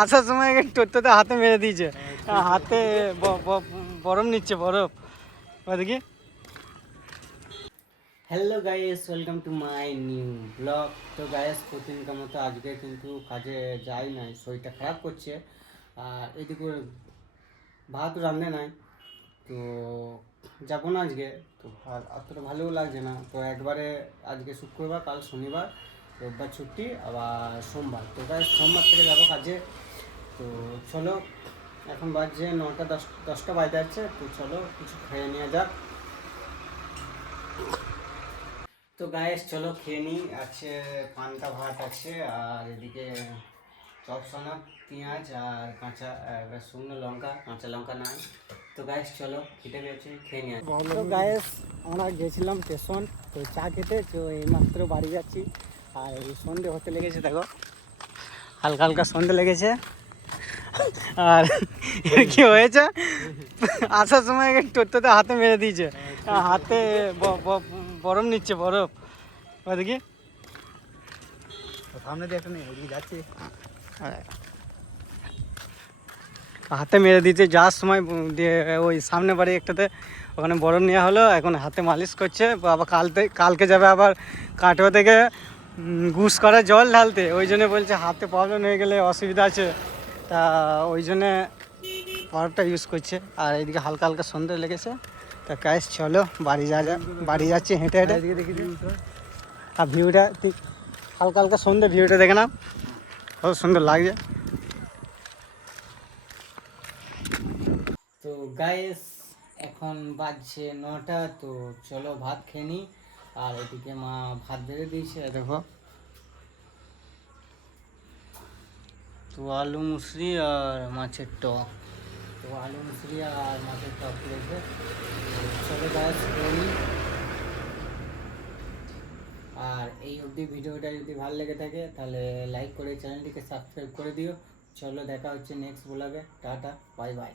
আসার সময় টোটোতে হাতে মেরে দিয়েছে, হাতে বরফ নিচ্ছে, বরফ ওদিকে। Hello guys, welcome to my new blog. তো গাইস, প্রতিদিনকার মতো আজকে কিন্তু কাজে যাই নাই, শরীরটা খারাপ করছে। আর এদিকে ভাত রান্না নাই, তো যাবো না আজকে। তো অতটা ভালোও লাগছে না, তো একবারে আজকে শুক্রবার, কাল শনিবার, রোববার ছুটি, আবার সোমবার। তো গাইস সোমবার থেকে যাবো কাজে। তো চলো, এখন বাজছে 9টা 10টা বাজে যাচ্ছে। তো চলো কিছু খেয়ে নেওয়া যাক। তো গাইস চলো খেয়ে নিই। আছে পান্তা ভাত আছে, আর এদিকে চপসনা, পেঁয়াজ আর কাঁচা শুকনো লঙ্কা, কাঁচা লঙ্কা নাই। তো গাইস চলো, খেতে পেয়েছি, খেয়ে নিই। তো গাইস আমরা গেছিলাম স্টেশন, তো চা খেতে, তো এইমাত্র বাড়ি যাচ্ছি। আর এই সন্ধে হতে লেগেছে, দেখো হালকা হালকা সন্ধে লেগেছে। আর কি হয়েছে, আসার সময় টোটোতে হাতে মেরে দিয়েছে, হাতে বরফ নিচ্ছে, বরফ ওদিকে। সামনে দিয়ে একটা নেই, ওদিকে যাচ্ছি, হাতে মেরে দিয়েছে যাওয়ার সময় দিয়ে। ওই সামনে বাড়ি একটাতে ওখানে বরফ নেওয়া হলো, এখন হাতে মালিশ করছে। আবার কালকে যাবে আবার কাটোয়া থেকে গুস করে জল ঢালতে, ওই জন্য বলছে হাতে প্রবলেম হয়ে গেলে অসুবিধা আছে, তা ওই জন্যে বরফটা ইউজ করছে। আর এইদিকে হালকা হালকা সন্ধে লেগেছে। তা গাইস চলো বাড়ি বাড়ি যাচ্ছি হেঁটে হেঁটে। আর ভিউটা ঠিক হালকা হালকা সন্ধে, ভিউটা দেখে নাও কত সুন্দর লাগছে। তো গাইস এখন বাজছে 9টা, তো চলো ভাত খেয়ে নিই। আর এদিকে মা ভাত বেড়ে দিয়েছে, দেখো। তো আলু মুসরি আর মাছের টক, তো আলু মুসরি আর মাছের টক দিয়েছে। চলো গাইস খেয়ে নিই। আর এই অবধি ভিডিওটা যদি ভালো লেগে থাকে তাহলে লাইক করে চ্যানেলটিকে সাবস্ক্রাইব করে দিও। চলো দেখা হচ্ছে নেক্সট ব্লগে। Tata, bye bye.